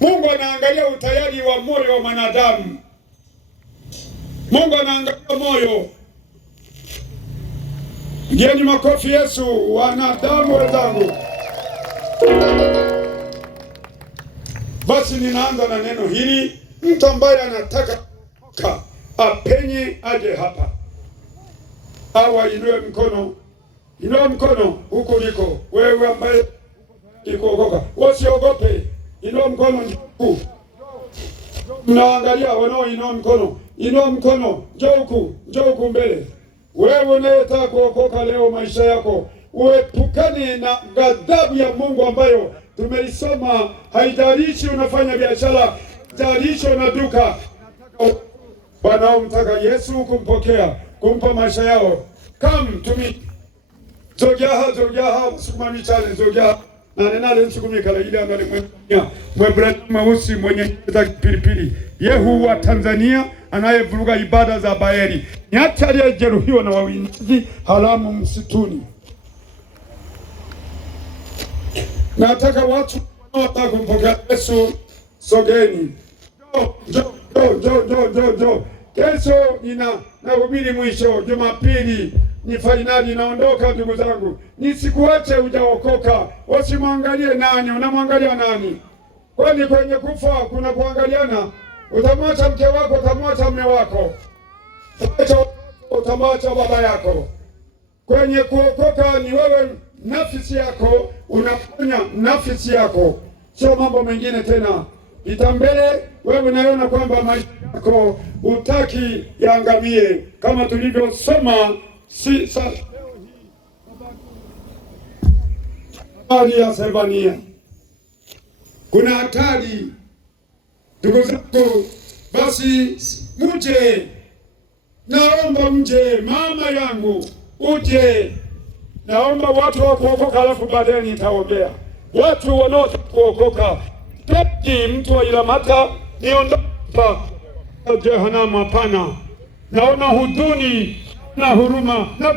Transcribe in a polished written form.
Mungu anaangalia utayari wa moyo wa mwanadamu. Mungu anaangalia moyo. Ngeni makofi Yesu, wanadamu wenzangu. Basi ninaanza na neno hili. Mtu ambaye anataka apenye aje hapa, au ainue mkono. Inua mkono huko uliko wewe ambaye ikuokoka. Usiogope. Inua mkono huku. Mnaangalia wanaoinua mkono. Inua mkono. Njoo huku mbele. Wewe unayetaka kuokoka leo maisha yako, uepukane na ghadhabu ya Mungu ambayo tumeisoma. Haijalishi unafanya biashara, haijalishi una duka, wanaomtaka Yesu kumpokea, kumpa maisha yao. Come to me. Zogaha sukumami chale zogaha na nenale nsukumikala ile andale mwebra mweusi mwenye pilipili. Yehu wa Tanzania anayevuruga ibada za Baeli. Nyati aliyejeruhiwa na wawindaji haramu msituni. Nataka watu wanaotaka kumpokea Yesu, sogeni. Njoo. Kesho nahubiri mwisho. Jumapili ni fainali, naondoka ndugu zangu. Nisikuache hujaokoka. Usimwangalie nani, unamwangalia nani? Kwani kwenye kufa kuna kuangaliana? Utamwacha mke wako, utamwacha mume wako, utamwacha baba yako. Kwenye kuokoka ni wewe, nafsi yako, unaponya nafsi yako, sio mambo mengine tena. Ita mbele, wewe unaona kwamba maisha yako utaki yaangamie, kama tulivyosoma habari ya Sevania. Kuna hatari ndugu zangu, basi muje, naomba mje, mama yangu uje. Naomba watu wa kuokoka, alafu baadaye nitaongea watu wanaotaka kuokoka. Taki mtu wa Ilamata niondoka jehanamu, hapana. Naona huduni na huruma na